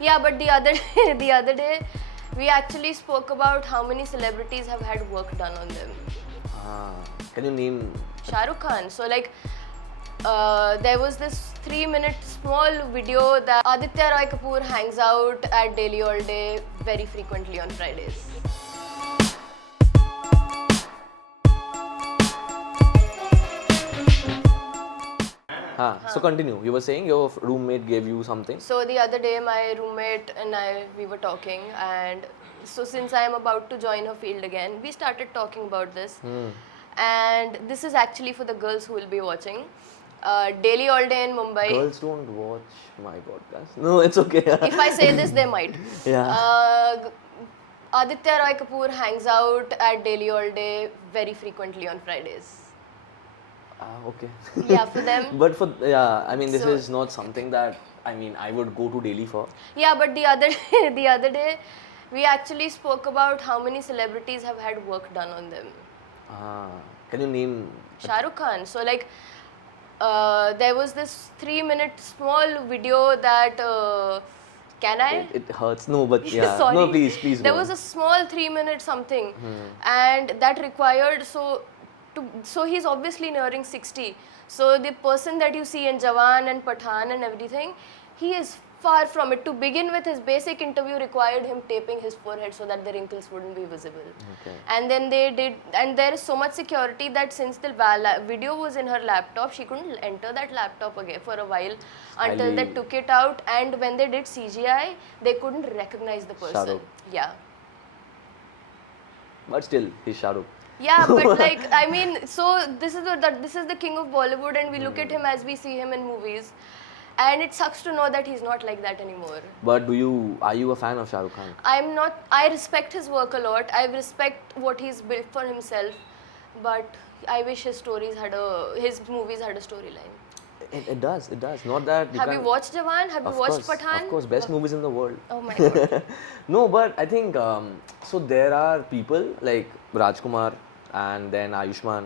Yeah, but the other day, we actually spoke about how many celebrities have had work done on them. Ah, can you name? Shah Rukh Khan. So like, there was this 3-minute small video that Aditya Roy Kapoor hangs out at Delhi all day very frequently on Fridays. So continue. You were saying your roommate gave you something. So the other day, my roommate and we were talking, and so since I am about to join her field again, we started talking about this. And this is actually for the girls who will be watching. Daily all day in Mumbai. Girls don't watch my podcast. No, it's okay. If I say this, they might. Yeah. Aditya Roy Kapoor hangs out at Delhi all day very frequently on Fridays. Okay. Yeah, for them. But I mean, this So- is not something that I would go to Delhi for. Yeah, but the other day, we actually spoke about how many celebrities have had work done on them. Can you name? Shah Rukh Khan. So like, there was this 3-minute small video that. Can I? It hurts. No, but yeah. Sorry. No, please. There go was on. a small 3-minute something, and that required so he's obviously nearing 60. So the person that you see in Jawan and Pathan and everything, he is far from it. To begin with, his basic interview required him taping his forehead so that the wrinkles wouldn't be visible. Okay. And then they did, and there is so much security that since the video was in her laptop, she couldn't enter that laptop again for a while until they took it out. And when they did CGI, they couldn't recognize the person. Rukh. Yeah. But still, he's Shah Rukh. Yeah, but like, I mean, so this is the king of Bollywood, and we look at him as we see him in movies, and it sucks to know that he's not like that anymore. But are you a fan of Shah Rukh Khan? I'm not. I respect his work a lot. I respect what he's built for himself, but I wish his movies had a storyline. It does. Not that. Have you watched Jawan? Have you watched Pathan? Of course, best movies in the world. Oh my god. No, but I think so. There are people like Rajkumar and then Ayushman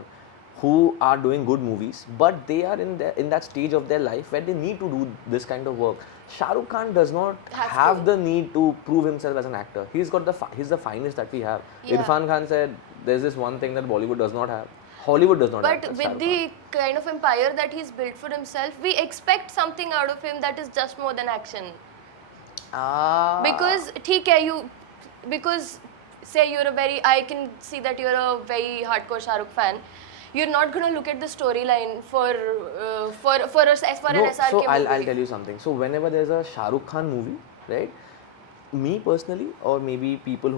who are doing good movies, but they are in that stage of their life where they need to do this kind of work. Shah Rukh Khan does not have the need to prove himself as an actor. He's the finest that we have. Yeah. Irfan Khan said, "There's this one thing that Bollywood does not have. Hollywood does not have." But that's Shah with Rukh the kind of empire that he's built for himself, we expect something out of him that is just more than action. Khan. Because because say I can see that you're a very hardcore Shah Rukh fan. You're not going to look at the storyline for an SRK so I'll movie. tell you something. So whenever there's a Shah Rukh Khan movie, right? Me personally, or maybe people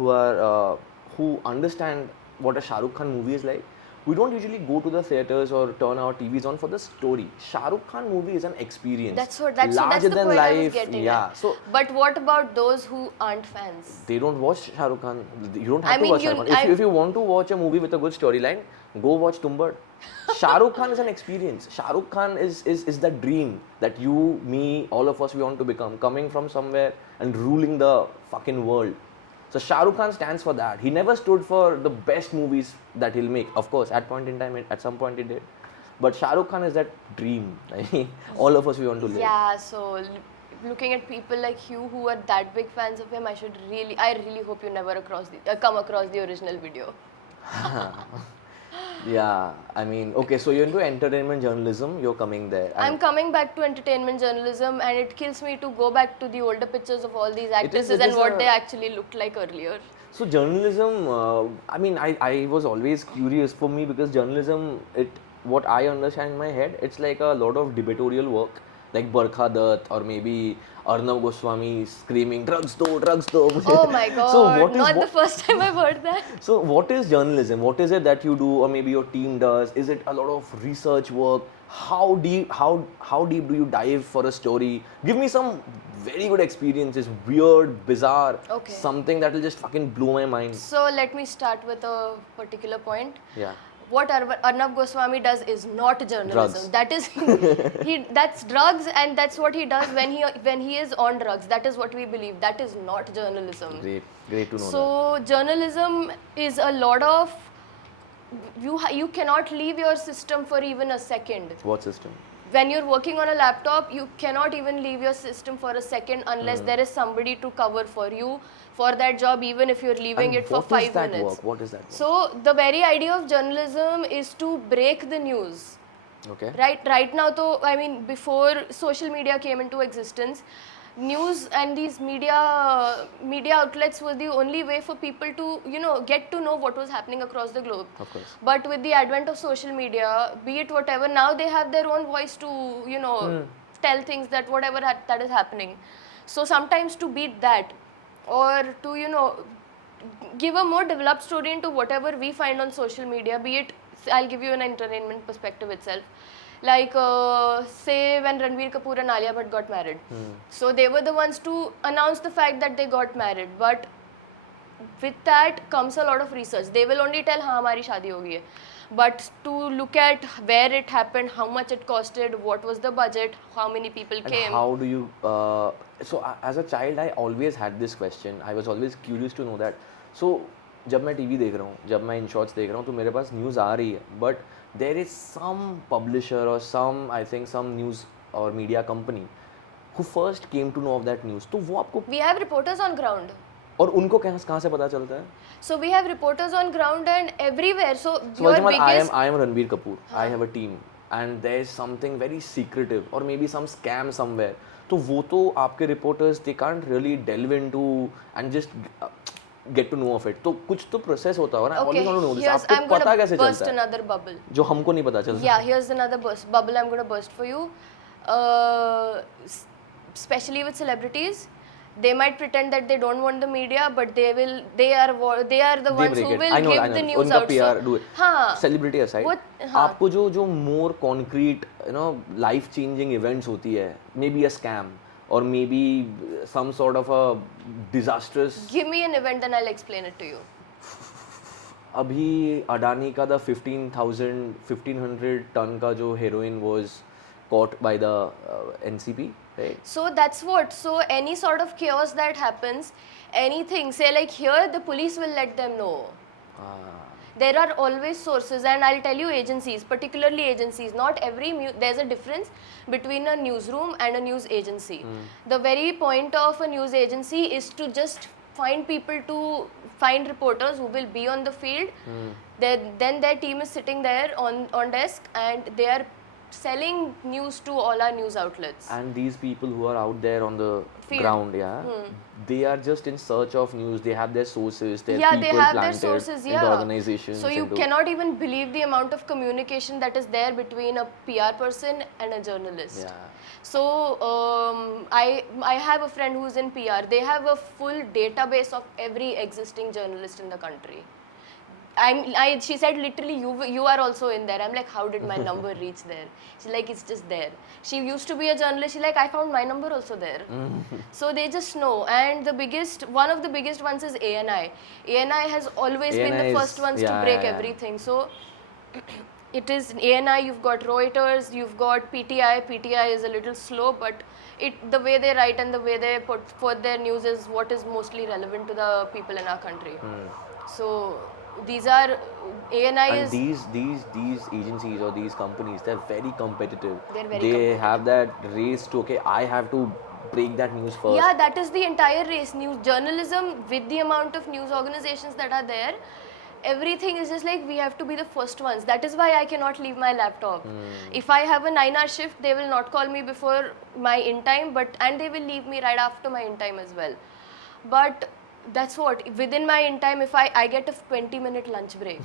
who understand what a Shah Rukh Khan movie is like, we don't usually go to the theaters or turn our TVs on for the story. Shah Rukh Khan movie is an experience. That's the larger than point life. I was getting Yeah. at. So But what about those who aren't fans? they don't watch Shah Rukh Khan. You don't have I to mean, watch Shah Rukh Khan. If you want to watch a movie with a good storyline, go watch Tumbad. Shah Rukh Khan is an experience. Shah Rukh Khan is the dream that you, me, all of us we want to become. Coming from somewhere and ruling the fucking world. So Shah Rukh Khan stands for that. He never stood for the best movies that he'll make. Of course, at some point he did. But Shah Rukh Khan is that dream. All of us we want to live. Yeah, so looking at people like you who are that big fans of him, I really hope you never come across the original video. Yeah, I mean, okay, so you're into entertainment journalism, you're coming there. I'm coming back to entertainment journalism, and it kills me to go back to the older pictures of all these actresses and what they actually looked like earlier. So journalism, I was always curious for me because journalism, what I understand in my head, it's like a lot of debatorial work, like Barkha Dutt or maybe Arnav Goswami screaming, drugs do. Oh my god, So not the first time I've heard that. So what is journalism? What is it that you do or maybe your team does? Is it a lot of research work? How deep do you dive for a story? Give me some very good experiences, weird, bizarre, something that will just fucking blow my mind. So let me start with a particular point. Yeah. What Arnav Goswami does is not journalism. Drugs. That is, that's drugs, and that's what he does when he is on drugs. That is what we believe. That is not journalism. Great to know that. So journalism is a lot of, you cannot leave your system for even a second. What system? when you're working on a laptop, you cannot even leave your system for a second unless there is somebody to cover for you for that job, even if you're leaving it for 5 minutes. What is that work? So the very idea of journalism is to break the news. Okay. Right now, though, I mean, before social media came into existence, news and these media outlets were the only way for people to, get to know what was happening across the globe. Of course. But with the advent of social media, be it whatever, now they have their own voice to, tell things that whatever that is happening. So sometimes to beat that, or to, give a more developed story into whatever we find on social media, be it, I'll give you an entertainment perspective itself. Like, say when Ranveer Kapoor and Alia Bhatt got married. So they were the ones to announce the fact that they got married. But with that comes a lot of research. They will only tell, हाँ हमारी शादी हो गई है. But to look at where it happened, how much it costed, what was the budget, how many people came. And how do you, so as a child, I always had this question. I was always curious to know that. So, जब मैं TV देख रहा हूँ, जब मैं in shorts देख रहा हूँ, तो मेरे पास न्यूज़ आ रही है, but there is some publisher और some I think some news और media company who first came to know of that news. तो वो आपको, We have reporters on ground. और उनको कहाँ से पता चलता है? So we have reporters on ground and everywhere. So your biggest... I am Ranveer Kapoor. I have a team and there is something very secretive or maybe some scam somewhere. तो वो तो आपके reporters they can't really delve into and just get to know of it. तो कुछ तो process होता होगा ना. Okay, always want to know this. here's, आपको I'm पता gonna कैसे burst चलता है? another bubble. जो हमको नहीं पता चलता. Yeah, here's another bubble I'm going to burst for you. Especially with celebrities, they might pretend that they don't want the media, but they are the ones who will give the news out. PR do it. हाँ. Celebrity aside, आपको जो more concrete, life changing events होती है, maybe a scam or maybe some sort of a disastrous. Give me an event, then I'll explain it to you. अभी अडानी का the 1500 ton का जो heroin was caught by the NCP, right? So that's what. So any sort of chaos that happens, anything, say like here, the police will let them know. There are always sources, and I'll tell you agencies, particularly agencies. Not every there's a difference between a newsroom and a news agency. The very point of a news agency is to just find reporters who will be on the field. Then their team is sitting there on desk, and they are selling news to all our news outlets. And these people who are out there on the ground, they are just in search of news. They have their sources, their people they have planted their sources, in the organizations. So you cannot even believe the amount of communication that is there between a PR person and a journalist. Yeah. So I have a friend who's in PR. They have a full database of every existing journalist in the country. She said literally, you are also in there. I'm like, how did my number reach there? She's like, it's just there. She used to be a journalist. She's like, I found my number also there. So they just know. And one of the biggest ones is ANI. ANI has always been the first ones to break everything. So it is ANI, you've got Reuters, you've got PTI. PTI is a little slow, but the way they write and the way they put their news is what is mostly relevant to the people in our country. So these are ANI and is these agencies or these companies, they're very competitive. They're very they have that race to, okay, I have to break that news first. Yeah, that is the entire race. News journalism, with the amount of news organizations that are there, everything is just like we have to be the first ones. That is why I cannot leave my laptop. If I have a 9-hour shift, they will not call me before my in time, and they will leave me right after my in time as well. But that's what, within my in time, if I get a 20-minute lunch break,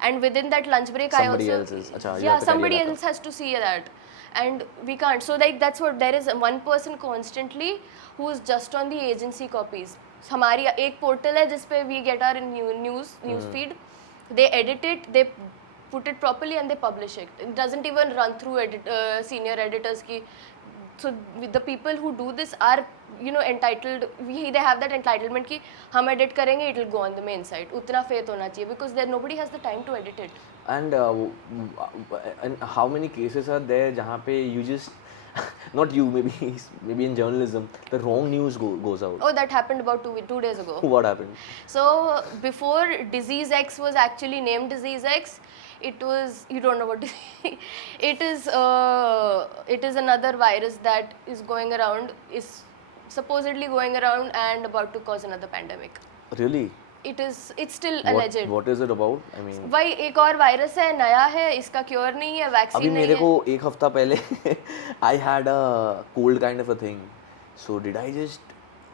and within that lunch break somebody else has to see that, and we can't. So like that's what, there is one person constantly who is just on the agency copies. हमारी एक portal है जिसपे we get our news feed. They edit it, they put it properly, and they publish it. It doesn't even run through senior editors ki. So the people who do this are, entitled. They have that entitlement कि हम edit करेंगे, it will go on the main site. उतना faith होना चाहिए, because nobody has the time to edit it. And how many cases are there जहाँ पे you just not you, maybe in journalism, the wrong news goes out? Oh, that happened about 2 days ago. What happened? So before Disease X was actually named Disease X, it was, you don't know what to say. It is another virus that is going around, is supposedly going around and about to cause another pandemic. Really? It's still alleged. What is it about? I mean, भाई एक और virus है, नया है, इसका cure नहीं है, अभी वैक्सीन नहीं मेरे है. को एक हफ्ता पहले I had a cold kind of a thing. So did I just,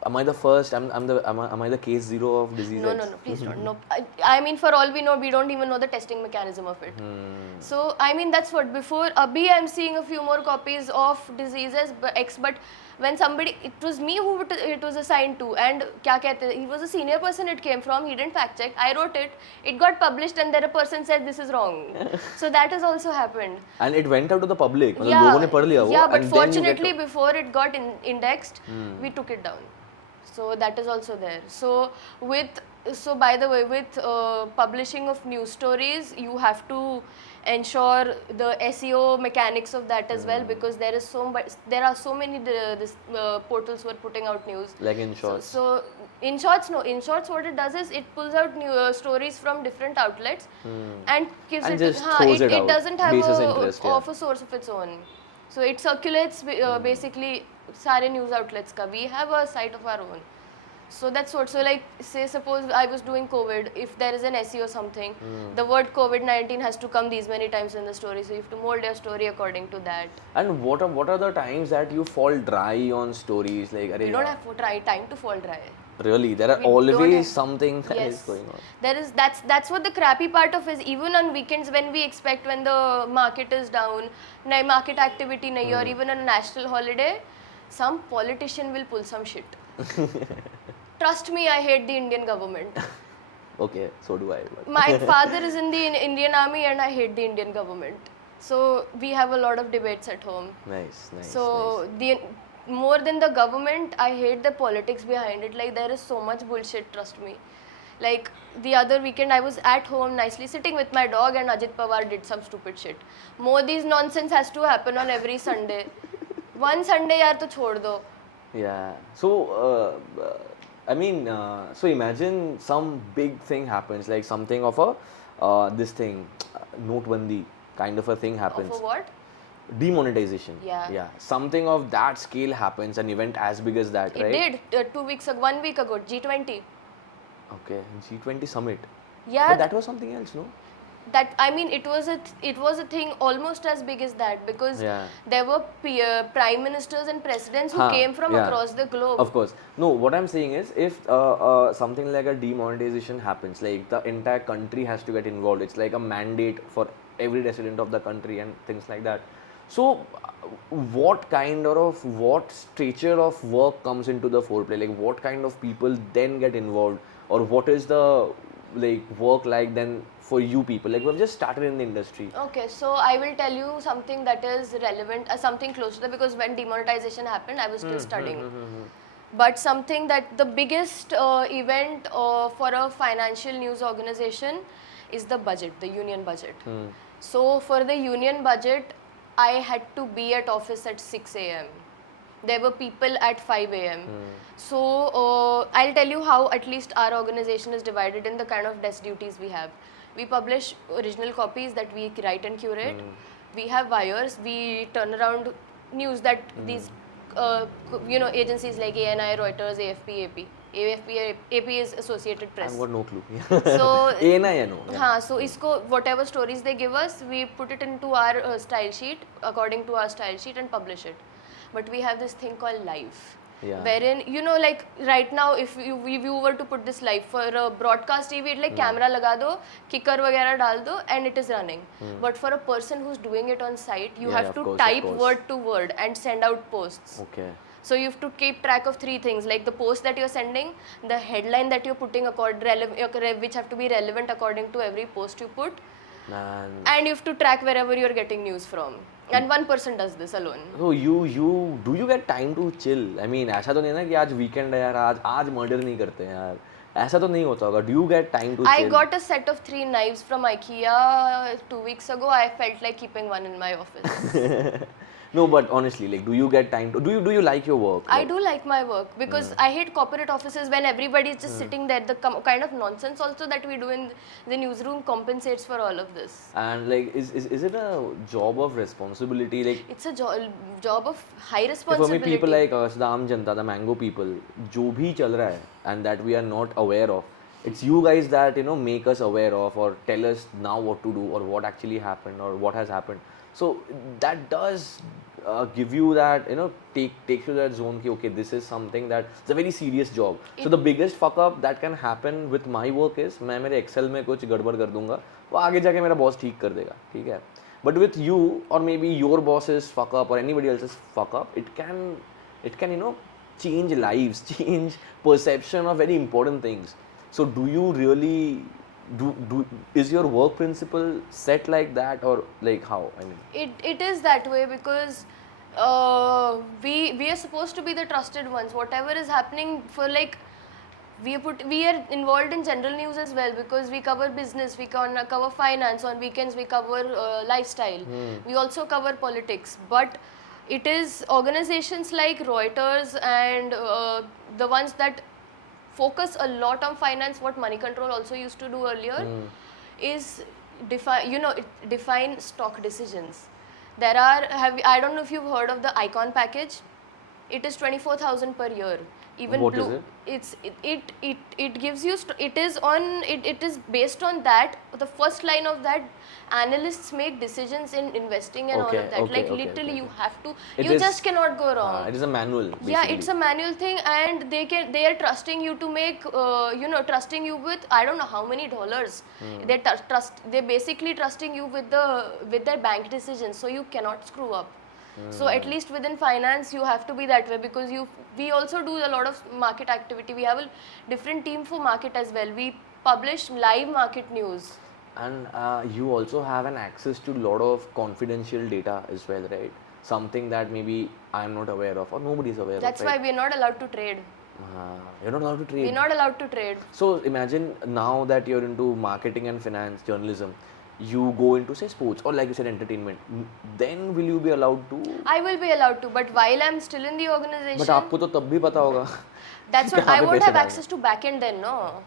am I the first? Am I the case zero of disease No, X? no, no, please don't. No, I mean, for all we know, we don't even know the testing mechanism of it. So, I mean, that's what before. Abhi, I'm seeing a few more copies of diseases X, but when somebody, it was me who it was assigned to, and kya kehte, he was a senior person it came from, he didn't fact check, I wrote it, it got published, and then a person said this is wrong. So that has also happened. And it went out to the public. मतलब लोगों ने पढ़ लिया वो, yeah, but and then you get fortunately before it got indexed, we took it down. So that is also there. So by the way, with publishing of news stories, you have to ensure the SEO mechanics of that as well, because there are so many portals who are putting out news. like in shorts. So in shorts, what it does is it pulls out new stories from different outlets and gives And it. just throws it it out, doesn't have basis interest, yeah. of a source of its own. So it circulates basically सारे news outlets का. We have a site of our own. So that's what. So like, say suppose I was doing COVID, if there is an SEO or something, the word COVID-19 has to come these many times in the story. So you have to mold your story according to that. And what are the times that you fall dry on stories? Like, You don't have time to fall dry. Really, there are We don't always have- something that is Yes. going on. That's what the crappy part of is. Even on weekends when we expect, when the market is down, market activity nahi, or even on a national holiday, some politician will pull some shit. Trust me, I hate the Indian government. Okay, so do I. But My father is in the Indian army and I hate the Indian government. So we have a lot of debates at home. nice. So more than the government, I hate the politics behind it. Like, there is so much bullshit, trust me. Like the other weekend, I was at home nicely sitting with my dog and Ajit Pawar did some stupid shit. Modi's nonsense has to happen on every Sunday. One Sunday yaar to chhod do. Yeah. So, I mean, so imagine some big thing happens, like something of a this thing, notebandi kind of a thing happens. For what? Demonetization. Yeah. Something of that scale happens, an event as big as that, right? It did 2 weeks ago, 1 week ago, G20. Okay, G20 summit. Yeah. But that was something else, no? That, I mean, it was a thing almost as big as that, because Yeah. there were prime ministers and presidents who Huh, came from yeah. across the globe. Of course. No, what I'm saying is, if something like a demonetization happens, like the entire country has to get involved. It's like a mandate for every resident of the country and things like that. So, what stature of work comes into the foreplay? Like, what kind of people then get involved, or what is the work like then for you people? Like, we've just started in the industry. Okay, so I will tell you something that is relevant, something close to that, because when demonetization happened, I was still studying. But something that the biggest event for a financial news organization is the budget, the union budget. So for the union budget, I had to be at office at 6 a.m. There were people at 5 a.m. So I'll tell you how at least our organization is divided in the kind of desk duties we have. We publish original copies that we write and curate. We have wires. We turn around news that these agencies like ANI, Reuters, AFP, AP. AP is Associated Press. I've got no clue. So ANI, I know. हाँ, so isko whatever stories they give us, we put it into our style sheet, according to our style sheet, and publish it. But we have this thing called live, wherein like right now, if you were to put this live for a broadcast TV, it's like camera laga do, kicker वगैरह डाल दो, and it is running. But for a person who's doing it on site, you have to type word to word and send out posts. Okay. So you have to keep track of 3 things, like the post that you're sending, the headline that you're putting which have to be relevant according to every post you put, and you have to track wherever you're getting news from. And one person does this alone. So do you get time to chill? I mean, ऐसा तो नहीं है ना कि आज weekend है यार, आज murder नहीं करते हैं यार. ऐसा तो नहीं होता होगा. Do you get time to chill? I got a set of 3 knives from IKEA 2 weeks ago. I felt like keeping one in my office. No, but honestly, like, do you get time to do you like your work? I Like, do like my work because I hate corporate offices when everybody is just sitting there. The kind of nonsense also that we do in the newsroom compensates for all of this. and like, is it a job of responsibility? Like, It's a job of high for me, responsibility. people like us, the Aam Janta, the mango people, जो भी चल रहा है, and that we are not aware of, it's you guys that make us aware of or tell us now what to do or what actually happened or what has happened. So that does give you that takes you that zone कि okay, this is something that it's a very serious job. So the biggest fuck up that can happen with my work is मैं मेरे Excel में कुछ गड़बड़ कर दूंगा, वो आगे जाके मेरा बॉस ठीक कर देगा, ठीक है. But with you or maybe your boss's fuck up or anybody else's fuck up, it can change lives, change perception of very important things. So do you really is your work principle set like that or like how? I mean, It is that way because we are supposed to be the trusted ones. Whatever is happening for like we are involved in general news as well because we cover business, we cover finance, on weekends we cover lifestyle, we also cover politics, but it is organizations like Reuters and the ones that focus a lot on finance, what Money Control also used to do earlier, is define stock decisions. There are, I don't know if you've heard of the IKON package. It is 24,000 per year. Even what Blue, is it gives you it is based on that. The first line of that, analysts make decisions in investing and all of that. Like literally, you have to. You just cannot go wrong. It is a manual. Basically. Yeah, it's a manual thing, and they are trusting you to make trusting you with I don't know how many dollars. They're basically trusting you with their bank decisions, so you cannot screw up. So at least within finance, you have to be that way because we also do a lot of market activity. We have a different team for market as well. We publish live market news. And you also have an access to a lot of confidential data as well, right? Something that maybe I'm not aware of or nobody's aware That's of. That's why we're not allowed to trade. You're not allowed to trade. We're not allowed to trade. So imagine now that you're into marketing and finance, journalism, you go into say sports or like you said entertainment, then will you be allowed to? I will be allowed to, but while I'm still in the organization. But आपको तो तब भी पता होगा. That's what I won't have access to backend then, no.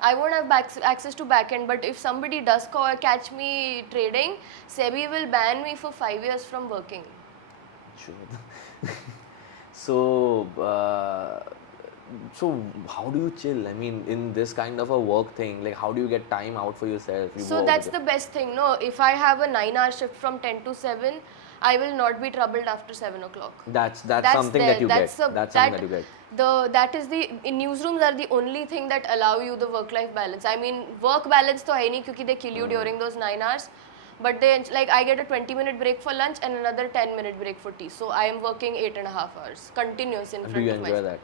I won't have access to backend, but if somebody does catch me trading, SEBI will ban me for 5 years from working. Sure. So how do you chill? I mean, in this kind of a work thing, like how do you get time out for yourself? So that's the best thing. No, if I have a 9-hour shift from 10 to 7, I will not be troubled after 7 o'clock. That's something that you get. That's something that you get. That is in newsrooms are the only thing that allow you the work-life balance. I mean, work balance to hai nahi because they kill you during those 9 hours. But I get a 20-minute break for lunch and another 10-minute break for tea. So I am working 8.5 hours continuous in front of my. Do you enjoy that?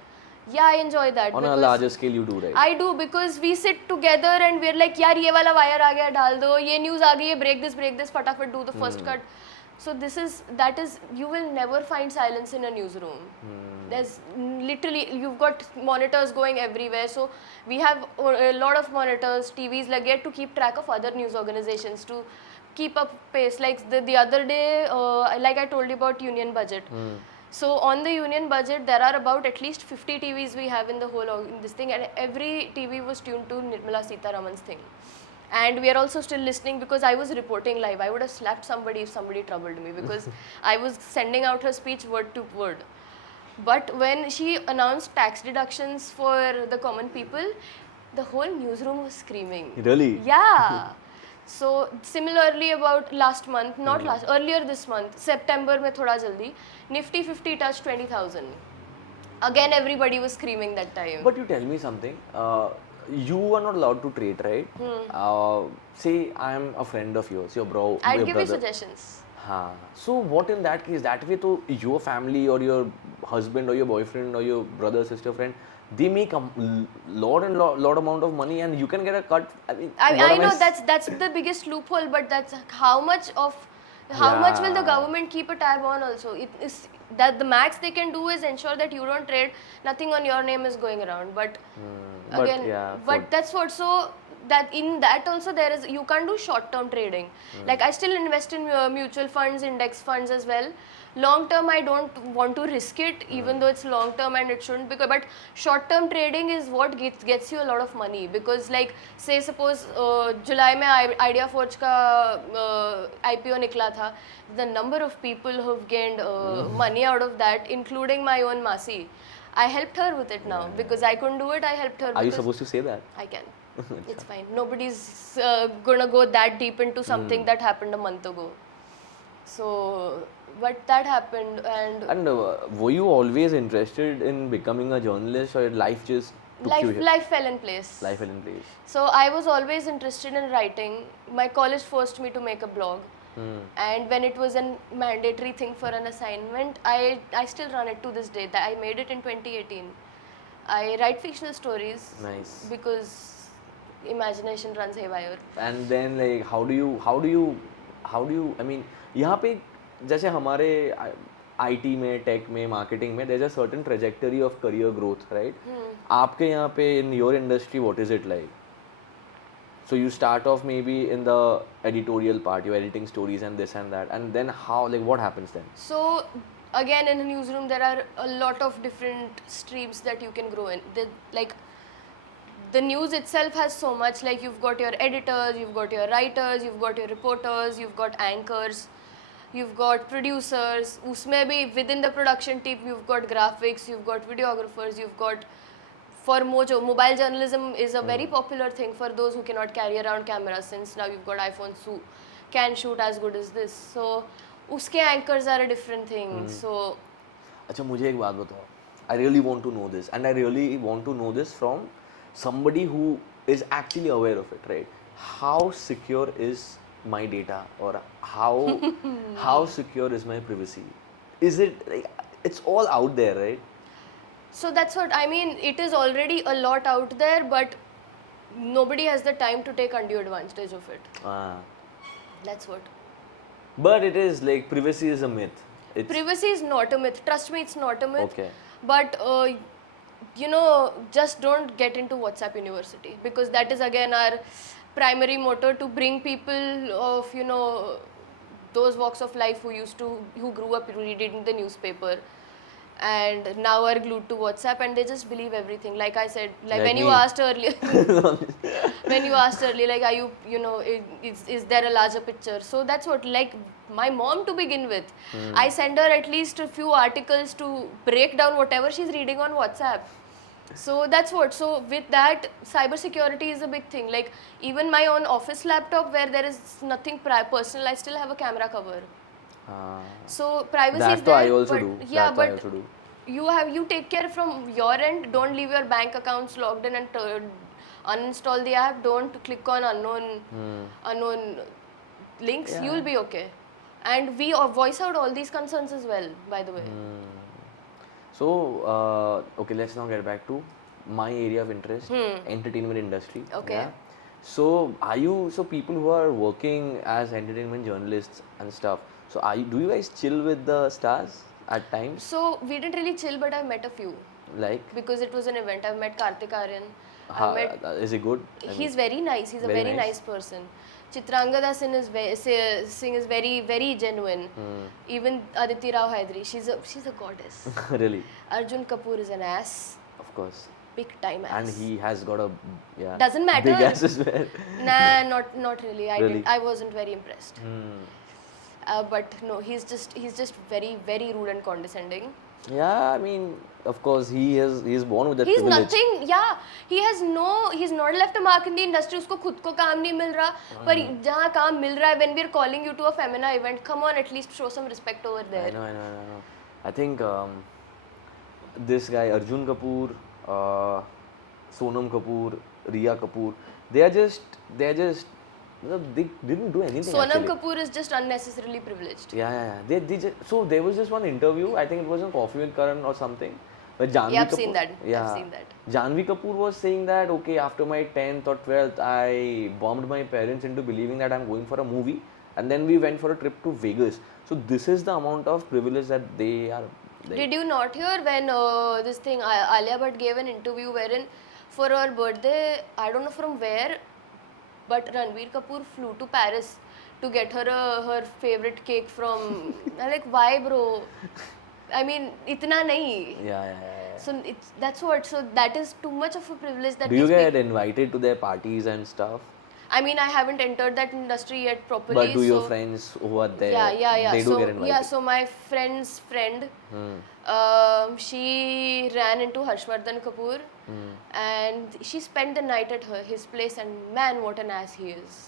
Yeah, I enjoy that. On a larger scale, you do, right? I do because we sit together and we're like, yaar, ye wala wire aa gaya, dal do. Ye news aa gayi, break this, fatafat do the first cut. So that is, you will never find silence in a newsroom. There's literally, you've got monitors going everywhere. So we have a lot of monitors, TVs lage to keep track of other news organizations to keep up pace. Like the other day, like I told you about union budget. So on the union budget, there are about at least 50 TVs we have in the whole in this thing, and every TV was tuned to Nirmala Sitharaman's thing. And we are also still listening because I was reporting live. I would have slapped somebody if somebody troubled me because I was sending out her speech word to word. But when she announced tax deductions for the common people, the whole newsroom was screaming. Really? Yeah. So similarly about last month, earlier this month, September mein thoda jaldi, Nifty 50 touched 20,000. Again, everybody was screaming that time. But you tell me something. You are not allowed to trade, right? Say I am a friend of yours, your bro. I'd give you suggestions. So what in that case? That way, to your family or your husband or your boyfriend or your brother, sister, friend, they make a lot amount of money, and you can get a cut. I know that's the biggest loophole, but that's how much will the government keep a tab on also? It is that the max they can do is ensure that you don't trade, nothing on your name is going around. But that's what, so that in that also there is, you can't do short term trading. Like I still invest in mutual funds, index funds as well. long term I don't want to risk it, even though it's long term and it shouldn't, because but short term trading is what gets you a lot of money. Because like say suppose July में Idea Forge का IPO निकला था, the number of people who've gained money out of that, including my own Masi. I helped her with it now because I couldn't do it. I helped her. Are you supposed to say that? I can. It's fine. Nobody's gonna go that deep into something that happened a month ago. So, but that happened, and were you always interested in becoming a journalist, or life just took you here? life fell in place. Life fell in place. So I was always interested in writing. My college forced me to make a blog. And when it was a mandatory thing for an assignment, I still run it to this day. I made it in 2018. I write fictional stories. Nice. Because imagination runs haywire. And then like how do you I mean यहाँ पे जैसे हमारे IT में, tech में, marketing में, there's a certain trajectory of career growth, right? आपके यहाँ पे in your industry, what is it like? So you start off maybe in the editorial part, you're editing stories and this and that, and then how, like what happens then? So again, in a newsroom there are a lot of different streams that you can grow in. The news itself has so much, like you've got your editors, you've got your writers, you've got your reporters, you've got anchors, you've got producers. Usme bhi within the production team you've got graphics, you've got videographers, you've got, for Mojo, mobile journalism is a very popular thing for those who cannot carry around cameras, since now you've got iPhones who can shoot as good as this. So uske anchors are a different thing. So अच्छा मुझे एक बात बताओ. I really want to know this, and I really want to know this from somebody who is actually aware of it, right? How secure is my data, or how secure is my privacy? Is it like, it's all out there, right? So that's what I mean. It is already a lot out there, but nobody has the time to take undue advantage of it. That's what. But it is like privacy is a myth. Privacy is not a myth. Trust me, it's not a myth. Okay. But you know, just don't get into WhatsApp University, because that is again our primary motto, to bring people of, you know, those walks of life who grew up reading the newspaper and now are glued to WhatsApp, and they just believe everything. Like I said, like when you asked earlier, like, are you know, is there a larger picture? So that's what, like my mom to begin with, I send her at least a few articles to break down whatever she's reading on WhatsApp. So that's what. So with that, cybersecurity is a big thing. Like even my own office laptop, where there is nothing personal, I still have a camera cover. So privacy is there. I also but do. Yeah, that but I also do. you take care from your end. Don't leave your bank accounts logged in and uninstall the app. Don't click on unknown links. Yeah. You'll be okay. And we voice out all these concerns as well, by the way. So okay, let's now get back to my area of interest, entertainment industry. Okay. Yeah? So people who are working as entertainment journalists and stuff, so do you guys chill with the stars at times? So we didn't really chill, but I met a few. Like? Because it was an event. I've met Kartik Aryan. Is he good? He's very nice. He's a very nice person. Chitrangada Singh is very, very genuine. Even Aditya Roy Kapoor, she's a goddess. Really? Arjun Kapoor is an ass. Of course. Big time ass. And he has got a doesn't matter. big ass as well. Nah, not really. I wasn't very impressed. But no, he's just very, very rude and condescending. Yeah, I mean, of course, he's born with that He's privilege. nothing. Yeah, he's not left a mark in the industry. उसको खुद को काम नहीं मिल रहा. पर जहाँ काम मिल रहा है, when we're calling you to a Femina event, come on, at least show some respect over there. I know. I think this guy Arjun Kapoor, Sonam Kapoor, Riya Kapoor, they didn't do anything. Sonam actually. Kapoor is just unnecessarily privileged. Yeah. So there was this one interview, I think it was on Coffee with Karan or something, where Janhvi Yeah, I've Kapoor, seen that. Yeah, I've seen that. Janhvi Kapoor was saying that, okay, after my 10th or 12th, I bombed my parents into believing that I'm going for a movie, and then we went for a trip to Vegas. So this is the amount of privilege that they are. Did you not hear when this thing Alia Bhatt gave an interview wherein for her birthday, I don't know from where, but Ranbir Kapoor flew to Paris to get her her favorite cake from. I'm like, why, bro? I mean, itna nahi. Yeah. So that's what. So that is too much of a privilege that Do you these get invited to their parties and stuff? I mean, I haven't entered that industry yet properly. But do your so friends who are there, yeah. they do So get invited? so my friend's friend, she ran into Harshvardhan Kapoor, and she spent the night at his place, and man, what an ass he is.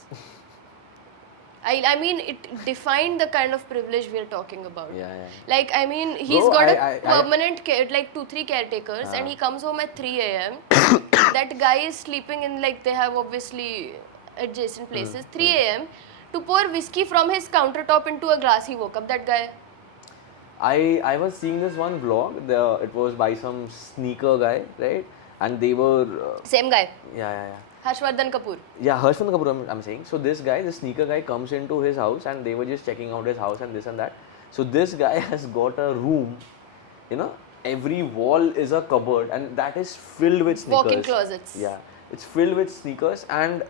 I mean, it defined the kind of privilege we are talking about. Yeah. Like, I mean, he's Bro, got I- a permanent care, like 2-3 caretakers, and he comes home at 3 a.m. That guy is sleeping in, like, they have obviously adjacent places. 3 a.m. to pour whiskey from his countertop into a glass. He woke up that guy. I was seeing this one vlog. It was by some sneaker guy, right? And they were Same guy. yeah. Harshvardhan Kapoor. Yeah, Harshvardhan Kapoor, I'm saying. So this guy, the sneaker guy, comes into his house and they were just checking out his house and this and that. So this guy has got a room, you know, every wall is a cupboard and that is filled with sneakers. Walk-in closets. Yeah, it's filled with sneakers and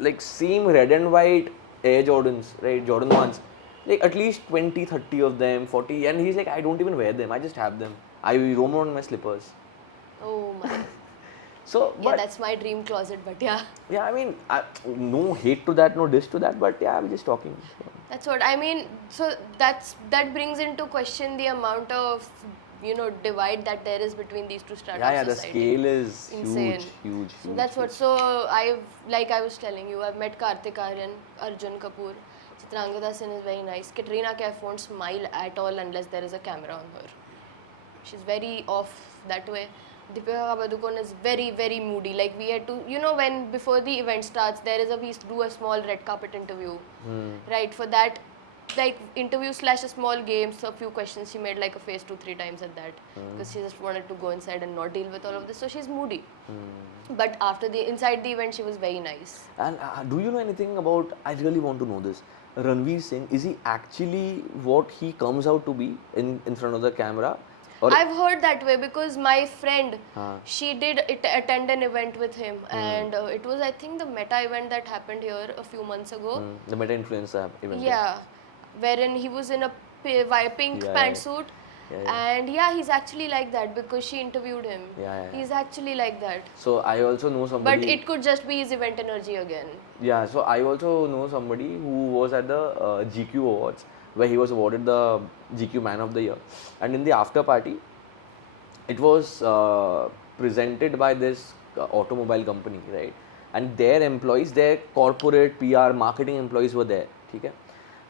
like same red and white Air Jordans, right, Jordan 1s. Like at least 20, 30 of them, 40. And he's like, I don't even wear them, I just have them. I roam around in my slippers. Oh my. So, Yeah, that's my dream closet, but yeah. Yeah, I mean, no hate to that, no diss to that, but yeah, we're just talking. That's what I mean. So that brings into question the amount of, you know, divide that there is between these two strata Yeah, of the society. scale is Insane. huge. So that's what. So like I was telling you, I've met Kartik Aaryan, Arjun Kapoor, Chitrangada Sin is very nice. Katrina Kaif won't smile at all unless there is a camera on her. She's very off that way. Deepika Padukone is very, very moody. Like we had to, you know, when before the event starts, we used to do a small red carpet interview, right? For that, like interview / a small game, so a few questions. She made like a face 2-3 times at that because she just wanted to go inside and not deal with all of this. So she's moody. But after inside the event, she was very nice. And do you know anything about? I really want to know this. Ranveer Singh, is he actually what he comes out to be in front of the camera? Or I've heard that way because my friend, she did attend an event with him, and it was, I think, the Meta event that happened here a few months ago. The Meta Influencer event. Yeah, wherein he was in a pink pantsuit, and yeah, he's actually like that because she interviewed him. Yeah. He's actually like that. So I also know somebody. But it could just be his event energy again. Yeah, so I also know somebody who was at the GQ Awards, where he was awarded the GQ Man of the Year. And in the after party, it was presented by this automobile company, right? And their employees, their corporate PR marketing employees were there, okay?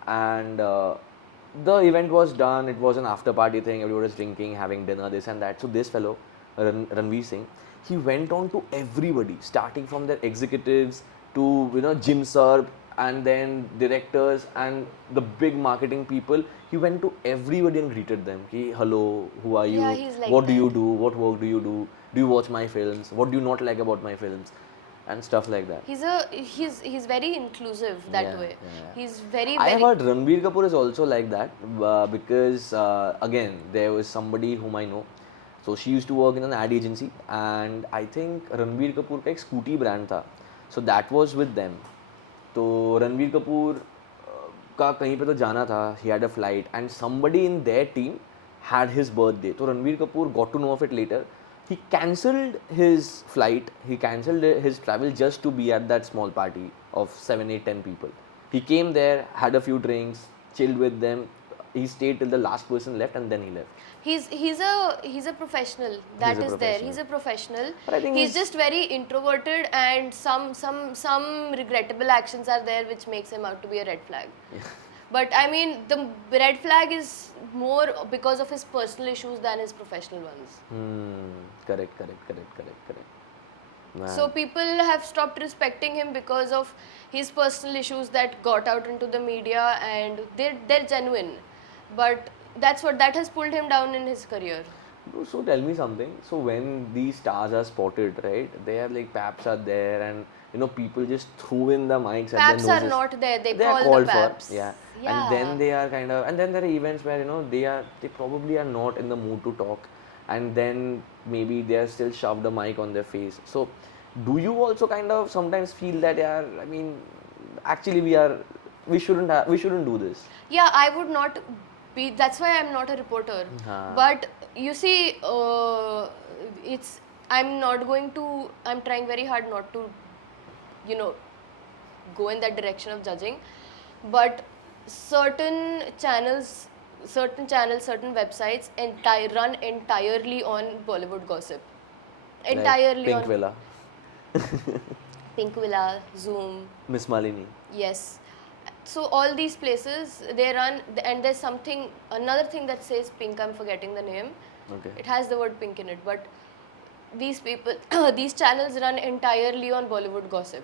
And the event was done, it was an after party thing, everybody was drinking, having dinner, this and that. So this fellow, Ranveer Singh, he went on to everybody, starting from their executives to, you know, Jim Sir, and then directors and the big marketing people. He went to everybody and greeted them. Ki, hello, who are you? Yeah, he's like what do that. you do? What work do you do? Do you watch my films? What do you not like about my films? And stuff like that. He's very inclusive that way. He's very. I have heard Ranbir Kapoor is also like that because again there was somebody whom I know. So she used to work in an ad agency, and I think Ranbir Kapoor का एक scooty brand था. So that was with them. तो रणवीर कपूर का कहीं पे तो जाना था, he had a flight and somebody in their team had his birthday. तो Ranveer Kapoor got to know of it later. He cancelled his flight, he cancelled his travel just to be at that small party of 7, 8, 10 people. He came there, had a few drinks, chilled with them. He stayed till the last person left and then he left. He's a professional. That is there. He's a professional. But I think he's just very introverted, and some regrettable actions are there which makes him out to be a red flag. But I mean, the red flag is more because of his personal issues than his professional ones. Correct. Man. So people have stopped respecting him because of his personal issues that got out into the media, and they're genuine. But that has pulled him down in his career. So tell me something. So when these stars are spotted, right? They are like paps are there, and you know people just throw in the mics at their noses. Paps are not there. They are call called the paps. for, and then they are kind of, and then there are events where you know they probably are not in the mood to talk, and then maybe they are still shoved a mic on their face. So do you also kind of sometimes feel that I mean, actually we are we shouldn't do this. Yeah, I would not be. That's why I'm not a reporter. But you see, I'm not going to. I'm trying very hard not to, you know, go in that direction of judging. But certain channels, certain websites run entirely on Bollywood gossip. Entirely Pink on Villa, Pink Villa, Zoom. Miss Malini. Yes. So all these places they run, and there's another thing that says pink. I'm forgetting the name. Okay. It has the word pink in it, but these people, these channels run entirely on Bollywood gossip.